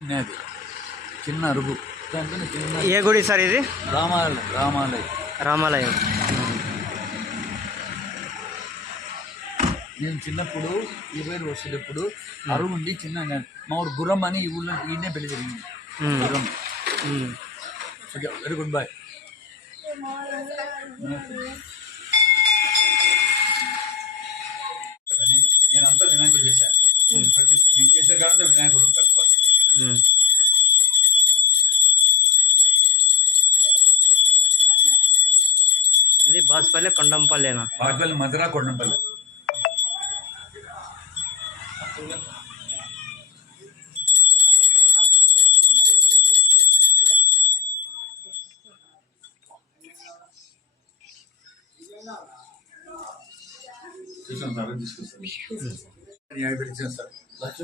అది చిన్న అరుగు ఏ గుడి సార్ ఇది? రామాలయం. రామాలయం. నేను చిన్నప్పుడు 20 వచ్చేటప్పుడు అరుగు ఉండి చిన్న మా ఊరు గుర్రం అని ఈ ఊళ్ళో ఈయనే పెళ్లి జరిగింది. గుర్రం. Very good boy. నేను అంతా వినాయకుడు చేశాను. నేను చేసే కాలంలో వినాయకుడు ఉంటాడు ఫస్ట్. ఇది బాస్పల్లి కొండంపల్లినా? బాస్పల్లి మధుర కొండంపల్లి. చూసాం సార్, తీసుకొస్తాను. 50 ఇచ్చాను సార్. లక్ష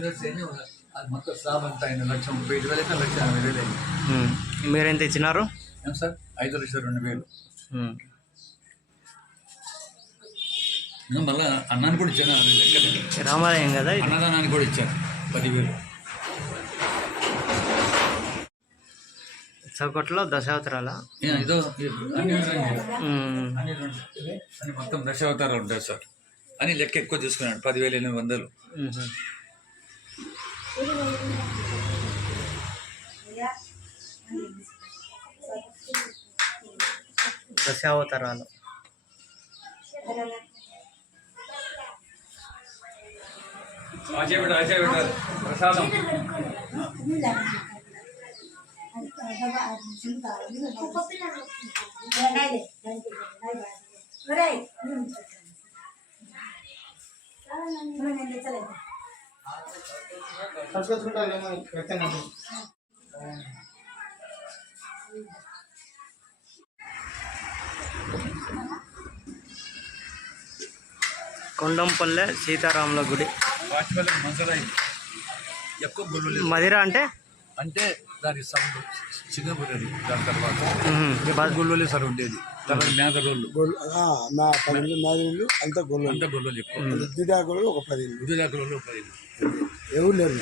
అది మొత్తం స్లాబ్ అంతా అయిన 1,35,000 అయితే 1,50,000 అయింది. మీరెంత ఇచ్చినారు? ఏం సార్? 5,02,000. మళ్ళీ అన్నాన్ని కూడా ఇచ్చాను. రామాలయం కదా, అన్నదానానికి కూడా ఇచ్చాను 10,000. చౌకట్లో దశావతారాల ఇదో అన్ని మొత్తం దశావతారాలు ఉంటాయి సార్ అని లెక్క ఎక్కువ తీసుకున్నాడు. 10,800. దశావతారాలు. ప్రసాదం. కొండంపల్లె సీతారాముల గుడి. ఎక్కువ గుళ్ళు. మదిర అంటే అంటే దాని చిన్న గుడి. దాని తర్వాత గుళ్ళు సార్ ఉండేది. తర్వాత మేదరోళ్ళు అంతా గొల్లు అంతా గొల్లు ఎక్కువ. దుద్దాకులు ఒక 10 దుద్దాకులు 10. ఎవరు లేరు.